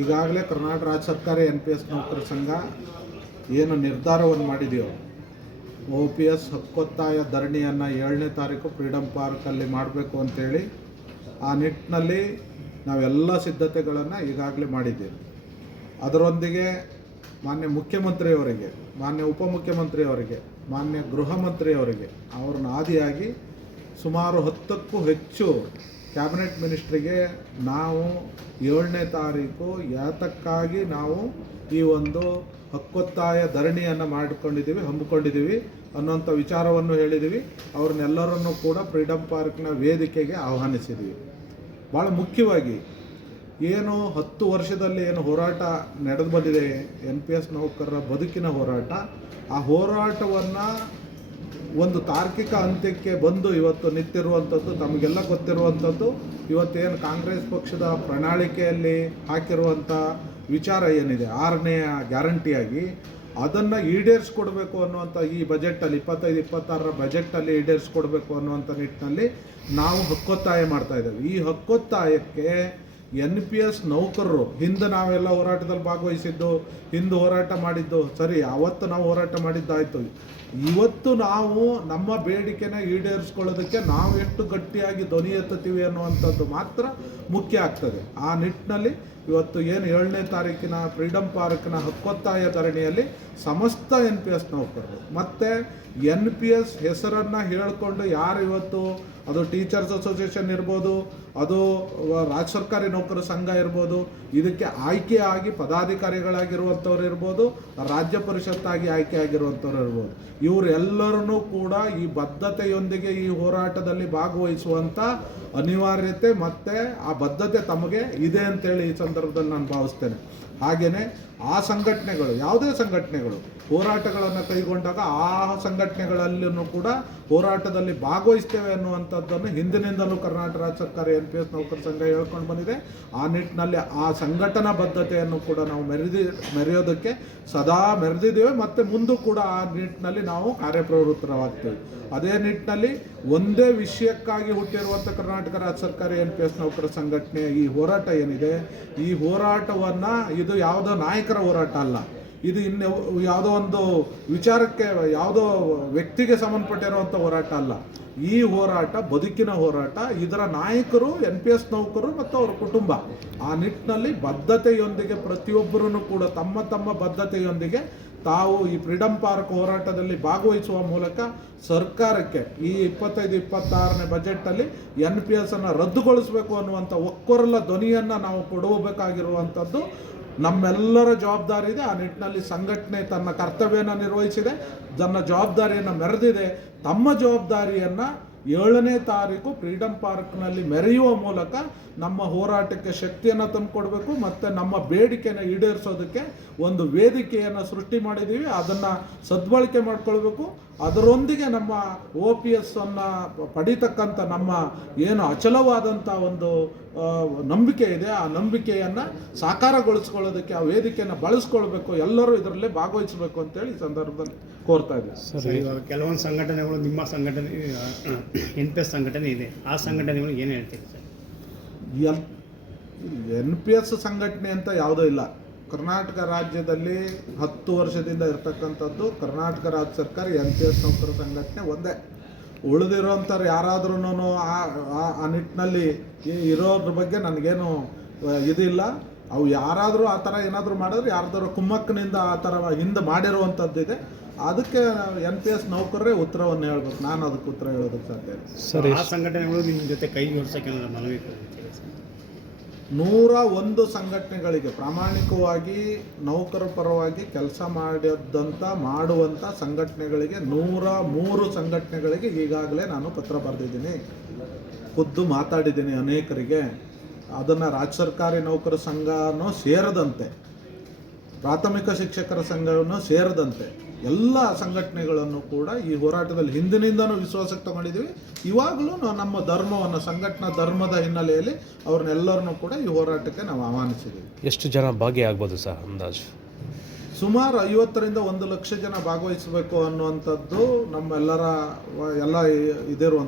ಈಗಾಗಲೇ ಕರ್ನಾಟಕ ರಾಜ್ಯ ಸರ್ಕಾರಿ ಎನ್ ಪಿ ಎಸ್ ನೌಕರ ಸಂಘ ಏನು ನಿರ್ಧಾರವನ್ನು ಮಾಡಿದೆಯೋ ಒ ಪಿ ಎಸ್ ಹಕ್ಕೊತ್ತಾಯ ಧರಣಿಯನ್ನು ಏಳನೇ ತಾರೀಕು ಫ್ರೀಡಮ್ ಪಾರ್ಕಲ್ಲಿ ಮಾಡಬೇಕು ಅಂತೇಳಿ ಆ ನಿಟ್ಟಿನಲ್ಲಿ ನಾವೆಲ್ಲ ಸಿದ್ಧತೆಗಳನ್ನು ಈಗಾಗಲೇ ಮಾಡಿದ್ದೇವೆ. ಅದರೊಂದಿಗೆ ಮಾನ್ಯ ಮುಖ್ಯಮಂತ್ರಿಯವರಿಗೆ, ಮಾನ್ಯ ಉಪಮುಖ್ಯಮಂತ್ರಿಯವರಿಗೆ, ಮಾನ್ಯ ಗೃಹ ಮಂತ್ರಿಯವರಿಗೆ ಅವ್ರನ್ನ ಆದಿಯಾಗಿ ಸುಮಾರು ಹತ್ತಕ್ಕೂ ಹೆಚ್ಚು ಕ್ಯಾಬಿನೆಟ್ ಮಿನಿಸ್ಟ್ರಿಗೆ ನಾವು ಏಳನೇ ತಾರೀಕು ಯಾತಕ್ಕಾಗಿ ನಾವು ಈ ಒಂದು ಹಕ್ಕೊತ್ತಾಯ ಧರಣಿಯನ್ನು ಮಾಡಿಕೊಂಡಿದ್ದೀವಿ, ಹಮ್ಮಿಕೊಂಡಿದ್ದೀವಿ ಅನ್ನೋಂಥ ವಿಚಾರವನ್ನು ಹೇಳಿದ್ದೀವಿ. ಅವ್ರನ್ನೆಲ್ಲರನ್ನೂ ಕೂಡ ಫ್ರೀಡಮ್ ಪಾರ್ಕ್ನ ವೇದಿಕೆಗೆ ಆಹ್ವಾನಿಸಿದ್ದೀವಿ. ಭಾಳ ಮುಖ್ಯವಾಗಿ ಏನು ಹತ್ತು ವರ್ಷದಲ್ಲಿ ಏನು ಹೋರಾಟ ನಡೆದು ಬಂದಿದೆ ಎನ್ ಪಿ ಎಸ್ ನೌಕರರ ಬದುಕಿನ ಹೋರಾಟ, ಆ ಹೋರಾಟವನ್ನು ಒಂದು ತಾರ್ಕಿಕ ಅಂತ್ಯಕ್ಕೆ ಬಂದು ಇವತ್ತು ನಿಂತಿರುವಂಥದ್ದು, ತಮಗೆಲ್ಲ ಗೊತ್ತಿರುವಂಥದ್ದು, ಇವತ್ತೇನು ಕಾಂಗ್ರೆಸ್ ಪಕ್ಷದ ಪ್ರಣಾಳಿಕೆಯಲ್ಲಿ ಹಾಕಿರುವಂಥ ವಿಚಾರ ಏನಿದೆ? ಆರನೆಯ ಗ್ಯಾರಂಟಿಯಾಗಿ ಅದನ್ನು ಈಡೇರಿಸ್ಕೊಡ್ಬೇಕು ಅನ್ನುವಂಥ ಈ ಬಜೆಟಲ್ಲಿ ಇಪ್ಪತ್ತೈದು, ಇಪ್ಪತ್ತಾರರ ಬಜೆಟಲ್ಲಿ ಈಡೇರಿಸ್ಕೊಡ್ಬೇಕು ಅನ್ನುವಂಥ ನಿಟ್ಟಿನಲ್ಲಿ ನಾವು ಹಕ್ಕೊತ್ತಾಯ ಮಾಡ್ತಾ ಇದ್ದೇವೆ. ಈ ಹಕ್ಕೊತ್ತಾಯಕ್ಕೆ ಎನ್ ಪಿ ಎಸ್ ನೌಕರರು, ಹಿಂದೆ ನಾವೆಲ್ಲ ಹೋರಾಟದಲ್ಲಿ ಭಾಗವಹಿಸಿದ್ದು, ಹಿಂದೆ ಹೋರಾಟ ಮಾಡಿದ್ದು, ಸರಿ, ಅವತ್ತು ನಾವು ಹೋರಾಟ ಮಾಡಿದ್ದಾಯಿತು. ಇವತ್ತು ನಾವು ನಮ್ಮ ಬೇಡಿಕೆನ ಈಡೇರಿಸ್ಕೊಳ್ಳೋದಕ್ಕೆ ನಾವು ಎಷ್ಟು ಗಟ್ಟಿಯಾಗಿ ಧ್ವನಿ ಎತ್ತುತ್ತೀವಿ ಅನ್ನುವಂಥದ್ದು ಮಾತ್ರ ಮುಖ್ಯ ಆಗ್ತದೆ. ಆ ನಿಟ್ಟಿನಲ್ಲಿ ಇವತ್ತು ಏನು ಏಳನೇ ತಾರೀಕಿನ ಫ್ರೀಡಮ್ ಪಾರ್ಕ್ನ ಹಕ್ಕೊತ್ತಾಯ ಧರಣಿಯಲ್ಲಿ ಸಮಸ್ತ ಎನ್ ಪಿ ಎಸ್ ನೌಕರರು. ಮತ್ತು ಎನ್ ಪಿ ಎಸ್ ಹೆಸರನ್ನು ಹೇಳಿಕೊಂಡು ಯಾರು ಇವತ್ತು ಅದು ಟೀಚರ್ಸ್ ಅಸೋಸಿಯೇಷನ್ ಇರ್ಬೋದು, ಅದು ರಾಜ್ಯ ಸರ್ಕಾರಿ ನೌಕರ ಸಂಘ ಇರ್ಬೋದು, ಇದಕ್ಕೆ ಆಯ್ಕೆಯಾಗಿ ಪದಾಧಿಕಾರಿಗಳಾಗಿರುವಂಥವ್ರು ಇರ್ಬೋದು, ರಾಜ್ಯ ಪರಿಷತ್ತಾಗಿ ಆಯ್ಕೆ ಆಗಿರುವಂಥವ್ರು ಇರ್ಬೋದು. ಇವರೆಲ್ಲರೂ ಕೂಡ ಈ ಬದ್ಧತೆಯೊಂದಿಗೆ ಈ ಹೋರಾಟದಲ್ಲಿ ಭಾಗವಹಿಸುವಂಥ ಅನಿವಾರ್ಯತೆ ಮತ್ತು ಆ ಬದ್ಧತೆ ತಮಗೆ ಇದೆ ಅಂತೇಳಿ ಈ ಸಂದರ್ಭದಲ್ಲಿ ನಾನು ಭಾವಿಸ್ತೇನೆ. ಹಾಗೆಯೇ ಆ ಸಂಘಟನೆಗಳು, ಯಾವುದೇ ಸಂಘಟನೆಗಳು ಹೋರಾಟಗಳನ್ನು ಕೈಗೊಂಡಾಗ ಆ ಸಂಘಟನೆಗಳಲ್ಲೂ ಕೂಡ ಹೋರಾಟದಲ್ಲಿ ಭಾಗವಹಿಸ್ತೇವೆ ಅನ್ನುವಂಥದ್ದನ್ನು ಹಿಂದಿನಿಂದಲೂ ಕರ್ನಾಟಕ ರಾಜ್ಯ ಸರ್ಕಾರ ಎನ್ ಪಿ ಎಸ್ ನೌಕರ ಸಂಘ ಹೇಳ್ಕೊಂಡು ಬಂದಿದೆ. ಆ ನಿಟ್ಟಿನಲ್ಲಿ ಆ ಸಂಘಟನಾ ಬದ್ಧತೆಯನ್ನು ಕೂಡ ನಾವು ಮೆರೆದಿ, ಮೆರೆಯೋದಕ್ಕೆ ಸದಾ ಮೆರೆದಿದ್ದೇವೆ. ಮತ್ತು ಮುಂದೂ ಕೂಡ ಆ ನಿಟ್ಟಿನಲ್ಲಿ ನಾವು ಕಾರ್ಯಪ್ರವೃತ್ತರಾಗ್ತೇವೆ. ಅದೇ ನಿಟ್ಟಿನಲ್ಲಿ ಒಂದೇ ವಿಷಯಕ್ಕಾಗಿ ಹುಟ್ಟಿರುವಂಥ ಕರ್ನಾಟಕ ರಾಜ್ಯ ಸರ್ಕಾರ ಎನ್ ಪಿ ಎಸ್ ನೌಕರ ಸಂಘಟನೆ ಈ ಹೋರಾಟ ಏನಿದೆ, ಈ ಹೋರಾಟವನ್ನು ಇದು ಯಾವುದೋ ಹೋರಾಟ ಅಲ್ಲ. ಇದು ಇನ್ನು ಯಾವುದೋ ಒಂದು ವಿಚಾರಕ್ಕೆ, ಯಾವುದೋ ವ್ಯಕ್ತಿಗೆ ಸಂಬಂಧಪಟ್ಟಿರುವಂಥ ಹೋರಾಟ ಅಲ್ಲ. ಈ ಹೋರಾಟ, ಬದುಕಿನ ಹೋರಾಟ, ಇದರ ನಾಯಕರು ಎನ್ ಪಿ ಎಸ್ ನೌಕರರು ಮತ್ತು ಅವರ ಕುಟುಂಬ. ಆ ನಿಟ್ಟಿನಲ್ಲಿ ಬದ್ಧತೆಯೊಂದಿಗೆ ಪ್ರತಿಯೊಬ್ಬರೂ ಕೂಡ ತಮ್ಮ ತಮ್ಮ ಬದ್ಧತೆಯೊಂದಿಗೆ ತಾವು ಈ ಫ್ರೀಡಮ್ ಪಾರ್ಕ್ ಹೋರಾಟದಲ್ಲಿ ಭಾಗವಹಿಸುವ ಮೂಲಕ ಸರ್ಕಾರಕ್ಕೆ ಈ ಇಪ್ಪತ್ತೈದು, ಇಪ್ಪತ್ತಾರನೇ ಬಜೆಟ್ಟಲ್ಲಿ ಎನ್ ಪಿ ಎಸ್ ಅನ್ನು ರದ್ದುಗೊಳಿಸಬೇಕು ಅನ್ನುವಂಥ ಒಕ್ಕೊರಲ ಧ್ವನಿಯನ್ನು ನಾವು ಕೊಡಬೇಕಾಗಿರುವಂಥದ್ದು ನಮ್ಮೆಲ್ಲರ ಜವಾಬ್ದಾರಿ ಇದೆ. ಆ ನಿಟ್ಟಿನಲ್ಲಿ ಸಂಘಟನೆ ತನ್ನ ಕರ್ತವ್ಯನ ನಿರ್ವಹಿಸಿದೆ. ತನ್ನ ಜವಾಬ್ದಾರಿಯನ್ನು ಮೆರೆದಿದೆ. ತಮ್ಮ ಜವಾಬ್ದಾರಿಯನ್ನು ಏಳನೇ ತಾರೀಕು ಫ್ರೀಡಮ್ ಪಾರ್ಕ್ನಲ್ಲಿ ಮೆರೆಯುವ ಮೂಲಕ ನಮ್ಮ ಹೋರಾಟಕ್ಕೆ ಶಕ್ತಿಯನ್ನು ತಂದುಕೊಡ್ಬೇಕು. ಮತ್ತು ನಮ್ಮ ಬೇಡಿಕೆನ ಈಡೇರಿಸೋದಕ್ಕೆ ಒಂದು ವೇದಿಕೆಯನ್ನು ಸೃಷ್ಟಿ ಮಾಡಿದ್ದೀವಿ. ಅದನ್ನು ಸದ್ಬಳಕೆ ಮಾಡಿಕೊಳ್ಬೇಕು. ಅದರೊಂದಿಗೆ ನಮ್ಮ ಒ ಪಿ ಎಸ್ ಅನ್ನು ಪಡಿತಕ್ಕಂಥ ನಮ್ಮ ಏನು ಅಚಲವಾದಂಥ ಒಂದು ನಂಬಿಕೆ ಇದೆ. ಆ ನಂಬಿಕೆಯನ್ನು ಸಾಕಾರಗೊಳಿಸ್ಕೊಳ್ಳೋದಕ್ಕೆ ಆ ವೇದಿಕೆಯನ್ನು ಬಳಸ್ಕೊಳ್ಬೇಕು. ಎಲ್ಲರೂ ಇದರಲ್ಲೇ ಭಾಗವಹಿಸಬೇಕು ಅಂತೇಳಿ ಈ ಸಂದರ್ಭದಲ್ಲಿ ಕೋರ್ತಾ ಇದ್ದೀವಿ ಸರ್. ಕೆಲವೊಂದು ಸಂಘಟನೆಗಳು ನಿಮ್ಮ ಸಂಘಟನೆ ಎನ್ ಪಿ ಎಸ್ ಸಂಘಟನೆ ಇದೆ. ಆ ಸಂಘಟನೆಗಳು ಏನು ಹೇಳ್ತೀರಿ sir? L N P S ಸಂಘಟನೆ ಅಂತ ಯಾವುದೂ ಇಲ್ಲ. ಕರ್ನಾಟಕ ರಾಜ್ಯದಲ್ಲಿ ಹತ್ತು ವರ್ಷದಿಂದ ಇರ್ತಕ್ಕಂಥದ್ದು ಕರ್ನಾಟಕ ರಾಜ್ಯ ಸರ್ಕಾರ ಎನ್ ಪಿ ಎಸ್ ನೌಕರ ಸಂಘಟನೆ ಒಂದೇ. ಉಳಿದಿರೋಂಥವ್ರು ಯಾರಾದ್ರೂ ಆ ಆ- ಆ ನಿಟ್ಟಿನಲ್ಲಿ ಇರೋದ್ರ ಬಗ್ಗೆ ನನಗೇನು ಇದಿಲ್ಲ. ಅವು ಯಾರಾದರೂ ಆ ಥರ ಏನಾದರೂ ಮಾಡಿದ್ರೆ ಯಾರಾದರೂ ಕುಮ್ಮಕ್ಕನಿಂದ ಆ ಥರ ಹಿಂದೆ ಮಾಡಿರುವಂಥದ್ದಿದೆ ಅದಕ್ಕೆ ಎನ್ ಪಿ ಎಸ್ ನೌಕರರೇ ಉತ್ತರವನ್ನು ಹೇಳ್ಬೇಕು. ನಾನು ಅದಕ್ಕೆ ಉತ್ತರ ಹೇಳೋದಕ್ಕೆ ಸಾಧ್ಯ ಸರಿ ಸರ್ ಆ ಸಂಘಟನೆಗಳು ನಿಮ್ಮ ಜೊತೆ ಕೈ ಜೋಡಿಸೋಕೆ ಮನವಿ ನೂರ ಒಂದು ಸಂಘಟನೆಗಳಿಗೆ ಪ್ರಾಮಾಣಿಕವಾಗಿ ನೌಕರ ಪರವಾಗಿ ಕೆಲಸ ಮಾಡಿದಂಥ ಮಾಡುವಂಥ ಸಂಘಟನೆಗಳಿಗೆ ನೂರ ಮೂರು ಸಂಘಟನೆಗಳಿಗೆ ಈಗಾಗಲೇ ನಾನು ಪತ್ರ ಬರೆದಿದ್ದೀನಿ. ಖುದ್ದು ಮಾತಾಡಿದ್ದೀನಿ ಅನೇಕರಿಗೆ. ಅದನ್ನು ರಾಜ್ಯ ಸರ್ಕಾರಿ ನೌಕರ ಸಂಘನೂ ಸೇರದಂತೆ, ಪ್ರಾಥಮಿಕ ಶಿಕ್ಷಕರ ಸಂಘವನ್ನು ಸೇರದಂತೆ. ಎಲ್ಲ ಸಂಘಟನೆಗಳನ್ನು ಕೂಡ ಈ ಹೋರಾಟದಲ್ಲಿ ಹಿಂದಿನಿಂದನೂ ವಿಶ್ವಾಸಕ್ಕೆ ತಗೊಂಡಿದ್ದೀವಿ ಇವಾಗಲೂ ನಾವು ನಮ್ಮ ಧರ್ಮವನ್ನು ಸಂಘಟನಾ ಧರ್ಮದ ಹಿನ್ನೆಲೆಯಲ್ಲಿ ಅವ್ರನ್ನೆಲ್ಲರನ್ನೂ ಕೂಡ ಈ ಹೋರಾಟಕ್ಕೆ ನಾವು ಆಹ್ವಾನಿಸಿದ್ದೀವಿ. ಎಷ್ಟು ಜನ ಭಾಗಿಯಾಗ್ಬೋದು ಸರ್ ಅಂದಾಜು? ಸುಮಾರು ಐವತ್ತರಿಂದ ಒಂದು ಲಕ್ಷ ಜನ ಭಾಗವಹಿಸಬೇಕು ಅನ್ನುವಂಥದ್ದು ನಮ್ಮೆಲ್ಲರ ಎಲ್ಲ ಇದಿರುವಂಥ